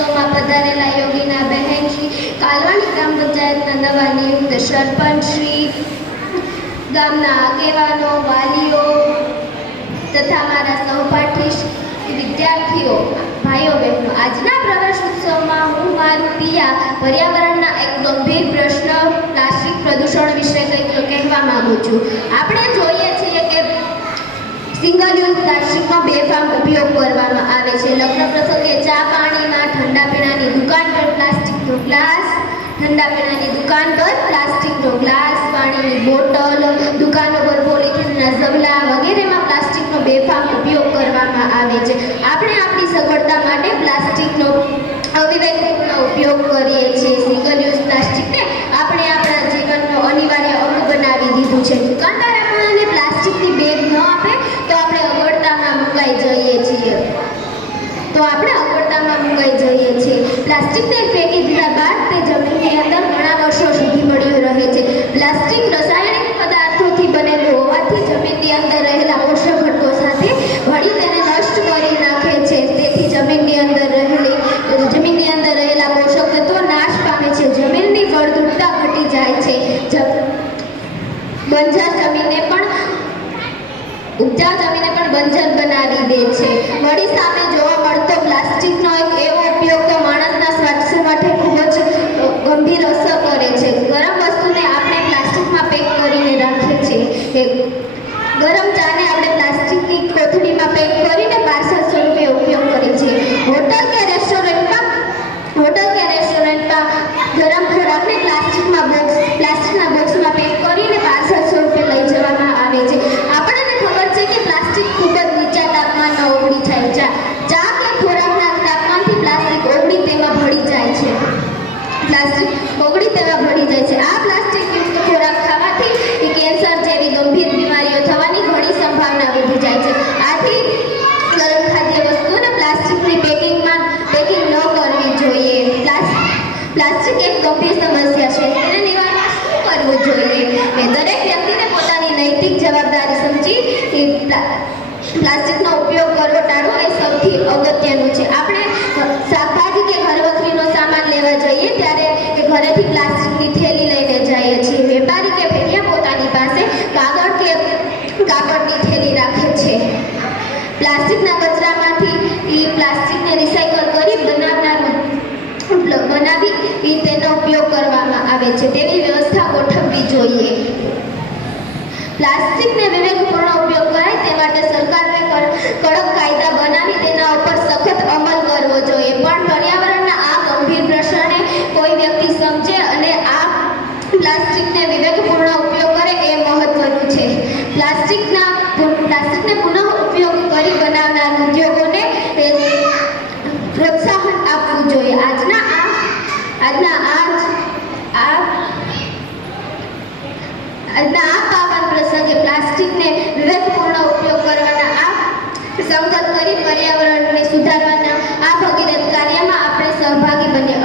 ઉત્સવમાં પધારેલા યોગીના બહેનશ્રી કાલવાણી ગ્રામ પંચાયતના નવા નિયુક્ત સરપંચશ્રી ગામના આગેવાનો, વાલીઓ તથા મારા સહપાઠી વિદ્યાર્થીઓ, ભાઈઓ બહેનો, આજના પ્રવેશ ઉત્સવમાં હું મારું પિયા પર્યાવરણના એક ગંભીર પ્રશ્ન, પ્લાસ્ટિક પ્રદૂષણ વિશે કંઈક કહેવા માગું છું. આપણે કે સિંગલ યુઝ પ્લાસ્ટિકનો બેફામ ઉપયોગ કરવામાં આવે છે. લગ્ન પ્રસંગે ચા પાણીમાં ઠંડા પીણાની દુકાન પર પ્લાસ્ટિકનો ગ્લાસ, ઠંડા પીણાની દુકાન પર પ્લાસ્ટિકનો ગ્લાસ, પાણીની બોટલ, દુકાનો પર પોલિથીનના ઝબલા વગેરેમાં પ્લાસ્ટિકનો બેફામ ઉપયોગ કરવામાં આવે છે. આપણે આપણી સગવડતા માટે પ્લાસ્ટિકનો અવિવેકપૂર્ણ તો આપણે અગવડતામાં મુકાઈ જઈએ છીએ. પ્લાસ્ટિકને ફેંકી દીધા બાદ તે જમીનની અંદર ઘણા વર્ષો સુધી પડ્યું રહે છે. પ્લાસ્ટિક રાસાયણિક પદાર્થોથી બનેલું હોવાથી જમીનની અંદર રહેલા પોષક ઘટકો સાથે વળી તેને નષ્ટ કરી નાખે છે. તેથી જમીનની અંદર રહેલી, જમીનની અંદર રહેલા પોષક તત્વો નાશ પામે છે. જમીનની ફળદ્રુપતા ઘટી જાય છે. જ- બંજર જમીનને પણ, ઉપજાઉ જમીને પણ બંજર બનાવી દે છે. વળી સામે જોવા મળતો પ્લાસ્ટિકનો એક એવો ઉપયોગ તો માણસના સ્વાસ્થ્ય માટે ખૂબ જ અ, ગંભીર અસર કરે છે ગરમ વસ્તુને આપણે પ્લાસ્ટિકમાં પેક કરીને રાખીએ છીએ એ ગરમ ચાને આપણે પ્લાસ્ટિકની કોથળીમાં પેક કરીને પાર્સલ સ્વરૂપે ઉપયોગ કરીએ છીએ હોટલ કે રેસ્ટોરન્ટમાં હોટલ કે રેસ્ટોરન્ટમાં ગરમ ખોરાકને પ્લાસ્ટિકમાં બોક્સ પ્લાસ્ટિકના બોક્સમાં પેક કરીને પાર્સલ સ્વરૂપે લઈ જવામાં આવે છે આપણને ખબર છે કે પ્લાસ્ટિક ખૂબ જ નીચા તાપમાનમાં ઓગળી જાય છે ચા કે ખોરાકના તાપમાનથી પ્લાસ્ટિક ઓગળી તેમાં ભળી જાય છે પ્લાસ્ટિક ઓગળી તેમાં ભળી જાય છે. આ પ્લાસ્ટિક યુક્ત ખોરાક ખાવાથી એ કેન્સર જેવી ગંભીર બીમારીઓ થવાની ઘણી સંભાવના વધી જાય છે. આથી ગરમ ખાદ્ય વસ્તુઓને પ્લાસ્ટિકની પેકિંગમાં પેકિંગ ન કરવી જોઈએ. પ્લાસ- પ્લાસ્ટિક એક ગંભીર સમસ્યા છે. તેને નિવારવા શું કરવું જોઈએ? એ દરેક વ્યક્તિને પોતાની નૈતિક જવાબદારી સમજી પ્લાસ્ટિકનો ઉપયોગ કરવો ટાળવો એ સૌથી અગત્યનું છે. આપણે શાકભાજી આવે છે. તેવી વ્યવસ્થા ગોઠવવી જોઈએ. પ્લાસ્ટિકને વિવેકપૂર્ણ ઉપયોગ કરાય તે માટે સરકારને કડ- કડક કાયદા બનાવી તેના ઉપર સખત અમલ કરવો જોઈએ પણ પર્યાવરણના આ ગંભીર પ્રશ્નને કોઈ વ્યક્તિ સમજે અને આ પ્લાસ્ટિકને વિવેકપૂર્ણ ઉપયોગ કરે એ મહત્વનું છે પ્લાસ્ટિકના પુ- પ્લાસ્ટિકને પુનઃ ઉપયોગ કરી બનાવનાર ઉદ્યોગોને એ પ્રોત્સાહન આપવું જોઈએ આજના આ આજના આ જ- આ આજના આ પાવન પ્રસંગે પ્લાસ્ટિકને વિવેકપૂર્ણ ઉપયોગ કરવાના આ સંકલ્પ કરી પર્યાવરણને સુધારવાના આ ભગીરથ કાર્યમાં આપણે સહભાગી બનીએ